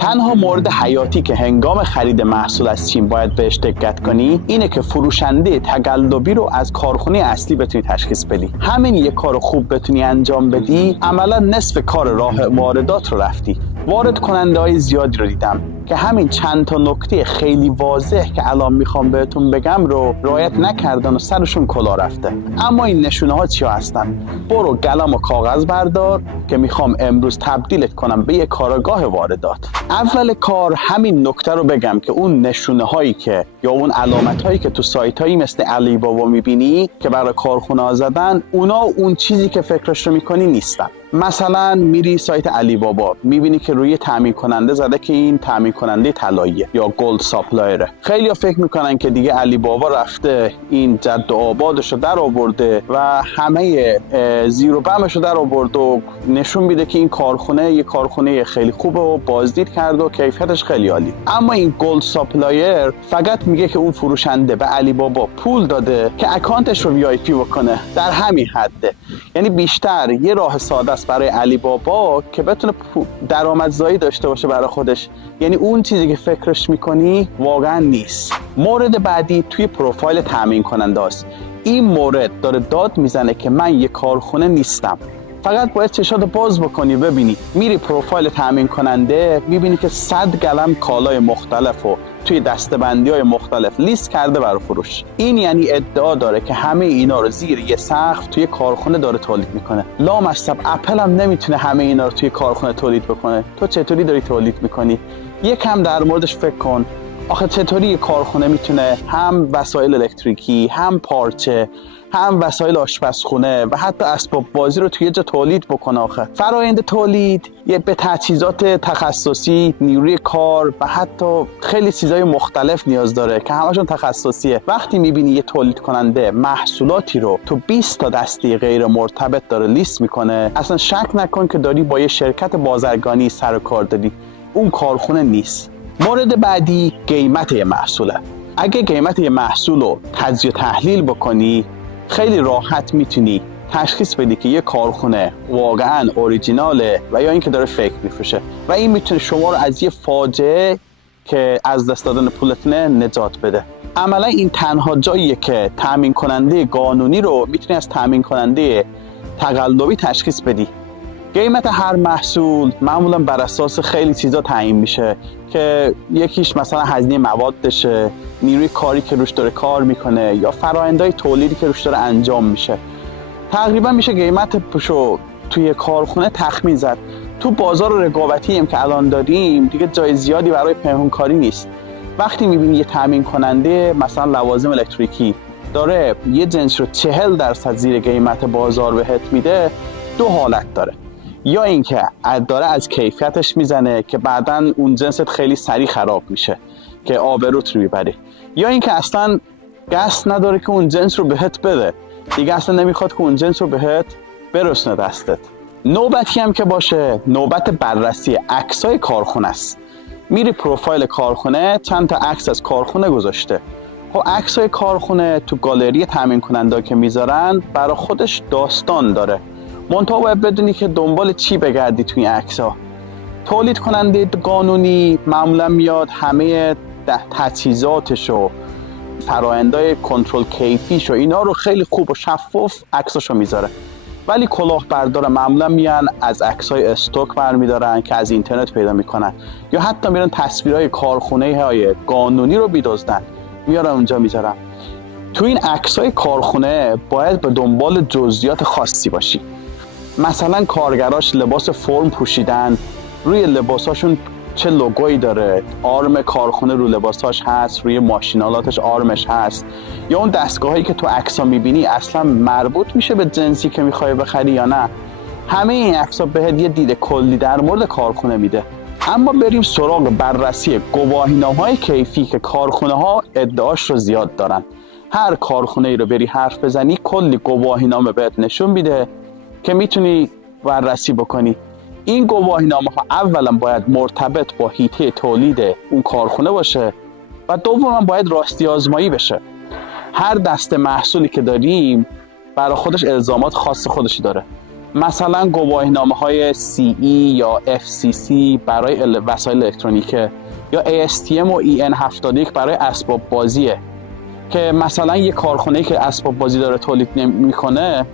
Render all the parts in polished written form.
تنها مورد حیاتی که هنگام خرید محصول از چین باید بهش دقت کنی اینه که فروشنده تقلبی رو از کارخونه اصلی بتونی تشخیص بدی. همین یک کار خوب بتونی انجام بدی، عملا نصف کار راه واردات رو رفتی. وارد کننده های زیادی رو دیدم که همین چند تا نکته خیلی واضح که الان میخوام بهتون بگم رو رعایت نکردن و سرشون کلا رفته. اما این نشونه ها چیا هستن؟ برو قلم و کاغذ بردار که میخوام امروز تبدیلت کنم به یک کارگاه واردات. اول کار همین نکته رو بگم که اون نشونه هایی که یا اون علامت هایی که تو سایت هایی مثل علی بابا میبینی که برای کارخونه ها زدن، اونا اون چیزی که فکرش رو میکنی نیستن. مثلا میری سایت علی بابا میبینی که روی تامین کننده زده که این تامین کننده طلاییه یا گلد ساپلایره. خیلی‌ها فکر میکنن که دیگه علی بابا رفته این جد و آبادشو در آورده و همه زیر و بمشو در آورده و نشون میده که این کارخونه یه کارخونه خیلی خوبه و بازدید کرده و کیفیتش خیلی عالی. اما این گلد ساپلایر فقط میگه که اون فروشنده به علی بابا پول داده که اکانتش رو VIP بکنه، در همین حده. یعنی بیشتر یه راه ساده است برای علی بابا که بتونه درآمدزایی داشته باشه برای خودش. یعنی اون چیزی که فکرش میکنی واقعا نیست. مورد بعدی توی پروفایل تامین کننده است. این مورد داره داد میزنه که من یه کارخونه نیستم. فقط باید چشاتو باز بکنی ببینی. میری پروفایل تامین کننده میبینی که 100 قلم کالای مختلف و توی دسته‌بندی های مختلف لیست کرده برای فروش. این یعنی ادعا داره که همه اینا رو زیر یه سقف توی کارخونه داره تولید میکنه. لامصب اپل هم نمیتونه همه اینا رو توی کارخونه تولید بکنه. تو چطوری داری تولید میکنی؟ یکم در موردش فکر کن. آخه چطوری یه کارخونه میتونه هم وسایل الکتریکی، هم پارچه، هم وسایل آشپزخونه و حتی اسباب بازی رو توی یه جا تولید بکنه؟ آخه فرآیند تولید یه به تجهیزات تخصصی، نیروی کار و حتی خیلی چیزای مختلف نیاز داره که همشون تخصصیه. وقتی میبینی یه تولید کننده محصولاتی رو تو 20 تا دسته غیر مرتبط داره لیست میکنه، اصلا شک نکن که داری با یه شرکت بازرگانی سر و کار داری. اون کارخونه نیست. مورد بعدی قیمت یه محصوله. اگه قیمت یه محصول رو تجزیه و تحلیل بکنی، خیلی راحت میتونی تشخیص بدی که یه کارخونه واقعا اوریجیناله و یا اینکه داره فیک میفروشه و این میتونه شما رو از یه فاجعه که از دست دادن پولتونه نجات بده. عملا این تنها جاییه که تامین کننده قانونی رو میتونی از تامین کننده تقلبی تشخیص بدی. قیمت هر محصول معمولا بر اساس خیلی چیزا تعیین میشه که یکیش مثلا هزینه موادشه، نیروی کاری که روش داره کار میکنه یا فرآیندهای تولیدی که روش داره انجام میشه. تقریبا میشه قیمت پشو توی کارخونه تخمین زد. تو بازار رقابتی هم که الان داریم دیگه جای زیادی برای پنهونکاری نیست. وقتی میبینی یه تامین کننده مثلا لوازم الکتریکی داره یه جنس رو 40% زیر قیمت بازار بهت میده، دو حالت داره. یا اینکه داره از کیفیتش میزنه که بعداً اون جنست خیلی سریع خراب میشه که آبروت رو میبری، یا اینکه اصلا قصد نداره که اون جنس رو بهت بده، دیگه اصلا نمیخواد که اون جنس رو بهت برسونه دستت. نوبتی هم که باشه، نوبت بررسی عکسای کارخونه است. میری پروفایل کارخونه، چند تا عکس از کارخونه گذاشته. خب عکسای کارخونه تو گالری تامین کننده که میذارن برای خودش داستان داره. منتها باید بدونی که دنبال چی بگردی توی عکس‌ها. تولید کننده قانونی معمولا میاد همه تجهیزاتشو، فرآیندهای کنترل کیفیشو، اینا رو خیلی خوب و شفاف عکساشو میذاره. ولی کلاهبردار معمولا میان از عکس‌های استوک برمیدارن که از اینترنت پیدا میکنن، یا حتی میرن تصویرهای کارخونه‌های قانونی رو میدزدن میارن اونجا میذارن. تو این عکس‌های کارخونه باید به دنبال جزئیات خاصی باشی. مثلا کارگراش لباس فرم پوشیدن، روی لباساشون چه لوگویی داره، آرم کارخونه رو لباساش هست، روی ماشینالاتش آرمش هست، یا اون دستگاهایی که تو عکس‌ها میبینی اصلا مربوط میشه به جنسی که میخوای بخری یا نه. همه این عکس‌ها بهت یه دید کلی در مورد کارخونه میده. اما بریم سراغ بررسی گواهینامه‌های کیفی که کارخونه‌ها ادعاش رو زیاد دارن. هر کارخونه‌ای رو بری حرف بزنی کلی گواهینامه بهت نشون میده که میتونی بررسی بکنی. این گواهینامه‌ها اولا باید مرتبط با حیطه تولید اون کارخونه باشه و دوما باید راستی آزمایی بشه. هر دسته محصولی که داریم برای خودش الزامات خاص خودش داره. مثلا گواهینامه‌های CE یا FCC برای وسایل الکترونیکه یا ASTM و EN71 برای اسباب بازیه که مثلا یه کارخونه‌ای که اسباب بازی داره تولید میکنه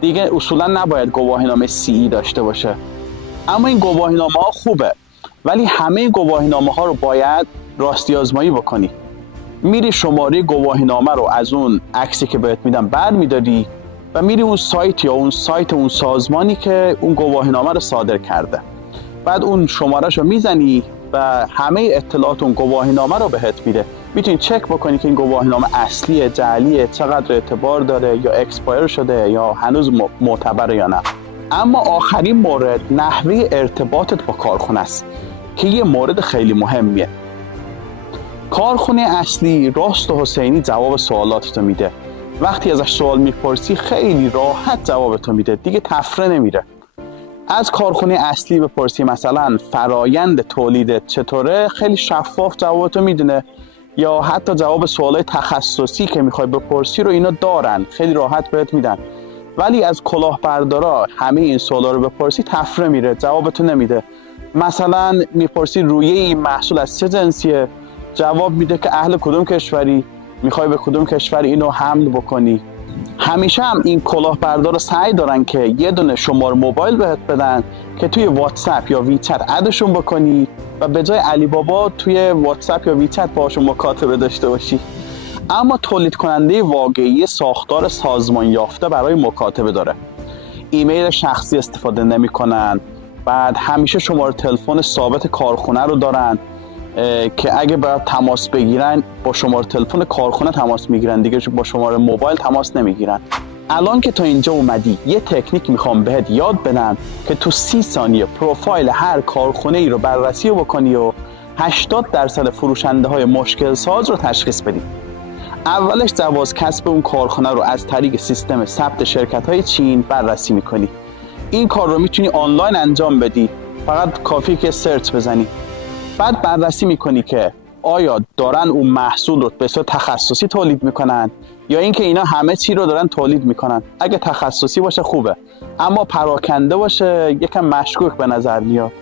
دیگه اصولا نباید گواهینامه CE داشته باشه. اما این گواهینامه‌ها خوبه، ولی همه گواهینامه‌ها رو باید راستی آزمایی بکنی. میری شماره گواهینامه رو از اون عکسی که بهت میدن برمی‌داری و میری اون سایت یا اون سایت اون سازمانی که اون گواهینامه رو صادر کرده، بعد اون شماره‌شو میزنی و همه اطلاعات اون گواهینامه رو بهت میده. میتونی چک بکنی که این گواهینامه اصلیه، جعلیه، چقدر اعتبار داره یا اکسپایر شده یا هنوز معتبره یا نه. اما آخرین مورد نحوه ارتباطت با کارخونه است که یه مورد خیلی مهمیه. کارخونه اصلی راست و حسینی جواب سوالاتتو میده. وقتی ازش سوال میپرسی خیلی راحت جوابتو میده، دیگه تفره نمیره. از کارخونه اصلی بپرسی مثلا فرایند تولیدت چطوره، خیلی شفاف جوابتو میدونه. یا حتی جواب سوالای تخصصی که میخوای بپرسی رو اینا دارن، خیلی راحت بهت میدن. ولی از کلاهبردارا همه این سوالا رو بپرسی تفره میره، جوابتو نمیده. مثلا میپرسی رویه این محصول از چه جنسیه، جواب میده که اهل کدوم کشوری، میخوای به کدوم کشور اینو حمل بکنی. همیشه هم این کلاهبردارا سعی دارن که یه دونه شماره موبایل بهت بدن که توی واتساپ یا ویچت ادشون بکنی و به جای علی بابا توی واتساپ یا ویچت باشون مکاتبه داشته باشی. اما تولید کننده واقعی ساختار سازمان یافته برای مکاتبه داره. ایمیل شخصی استفاده نمی‌کنن. بعد همیشه شماره تلفن ثابت کارخونه رو دارن که اگه باید تماس بگیرن با شماره تلفن کارخونه تماس میگیرن، دیگه با شماره موبایل تماس نمیگیرن. الان که تا اینجا اومدی یه تکنیک میخوام بهت یاد بدم که تو 30 ثانیه پروفایل هر کارخونه ای رو بررسی بکنی و 80% فروشنده های مشکل ساز رو تشخیص بدی. اولش جواز کسب اون کارخونه رو از طریق سیستم ثبت شرکت های چین بررسی میکنی. این کار رو میتونی آنلاین انجام بدی، فقط کافیه که سرچ بزنی. بعد بررسی میکنی که آیا دارن اون محصول رو به صورت تخصصی تولید میکنن یا اینکه اینا همه چی رو دارن تولید میکنن. اگه تخصصی باشه خوبه، اما پراکنده باشه یکم مشکوک به نظر میاد.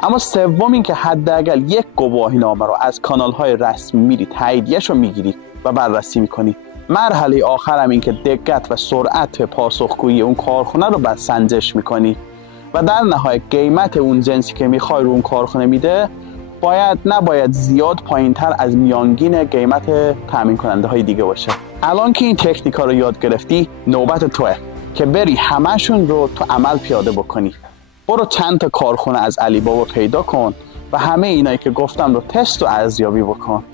اما سوم این که حداقل یک گواهینامه رو از کانال‌های رسمی میری تاییدیه‌شو میگیری و بررسی میکنی. مرحله آخرم این که دقت و سرعت پاسخگویی اون کارخونه رو بعد سنجش میکنی و در نهایت قیمت اون جنسی که میخوای رو اون کارخونه میده نباید زیاد پایینتر از میانگین قیمت تامین کننده های دیگه باشه. الان که این تکنیکا رو یاد گرفتی، نوبت توه که بری همشون رو تو عمل پیاده بکنی. برو چند تا کارخونه از علی بابا پیدا کن و همه اینایی که گفتم رو تست و ارزیابی بکن.